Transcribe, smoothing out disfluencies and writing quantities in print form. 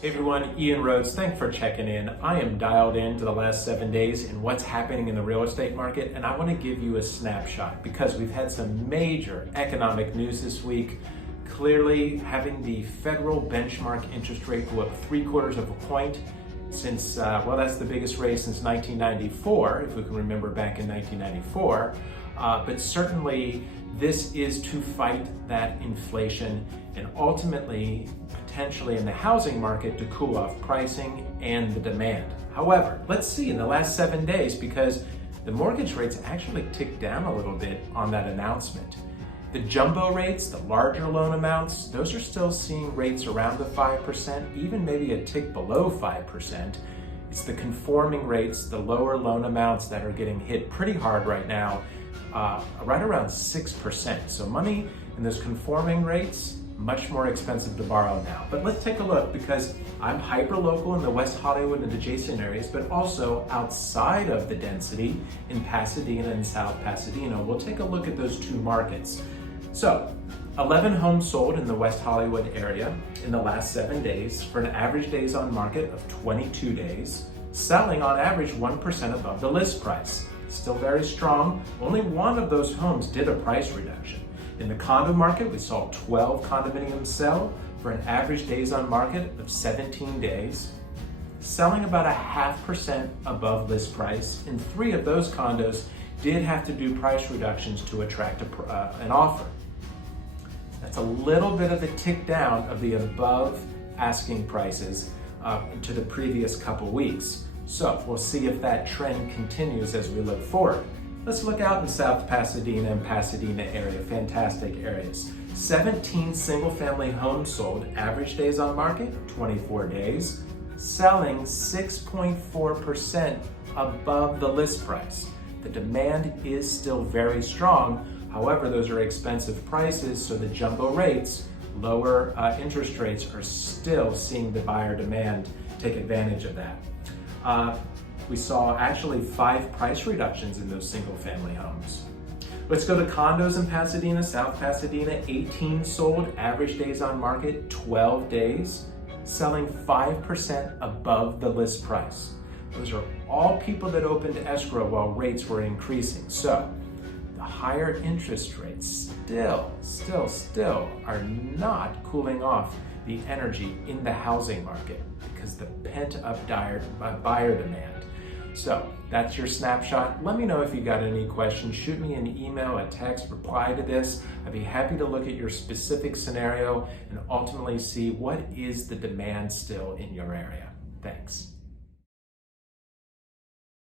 Hey everyone, Ian Rhodes, thanks for checking in. I am dialed in to the last 7 days and what's happening in the real estate market, and I want to give you a snapshot because we've had some major economic news this week. Clearly, having the federal benchmark interest rate go up 3/4 of a point since, that's the biggest raise since 1994, if we can remember back in 1994. But certainly, this is to fight that inflation and ultimately, potentially in the housing market, to cool off pricing and the demand. However, let's see in the last 7 days, because the mortgage rates actually ticked down a little bit on that announcement. The jumbo rates, the larger loan amounts, those are still seeing rates around the 5%, even maybe a tick below 5%. It's the conforming rates, the lower loan amounts that are getting hit pretty hard right now, right around 6%. So money in those conforming rates, much more expensive to borrow now. But let's take a look, because I'm hyper-local in the West Hollywood and adjacent areas, but also outside of the density in Pasadena and South Pasadena. We'll take a look at those two markets. So, 11 homes sold in the West Hollywood area in the last 7 days for an average days on market of 22 days, selling on average 1% above the list price. Still very strong. Only one of those homes did a price reduction. In the condo market, we saw 12 condominiums sell for an average days on market of 17 days, selling about 0.5% above list price, and 3 of those condos did have to do price reductions to attract an offer. That's a little bit of a tick down of the above asking prices to the previous couple weeks. So we'll see if that trend continues as we look forward. Let's look out in South Pasadena and Pasadena area, fantastic areas. 17 single-family homes sold, average days on market, 24 days, selling 6.4% above the list price. The demand is still very strong. However, those are expensive prices, so the jumbo rates, lower interest rates, are still seeing the buyer demand take advantage of that. We saw actually 5 price reductions in those single family homes. Let's go to condos in Pasadena, South Pasadena, 18 sold, average days on market, 12 days, selling 5% above the list price. Those are all people that opened escrow while rates were increasing. So the higher interest rates still are not cooling off the energy in the housing market because the pent-up buyer demand. So that's your snapshot. Let me know if you got any questions. Shoot me an email, a text, reply to this. I'd be happy to look at your specific scenario and ultimately see what is the demand still in your area. Thanks.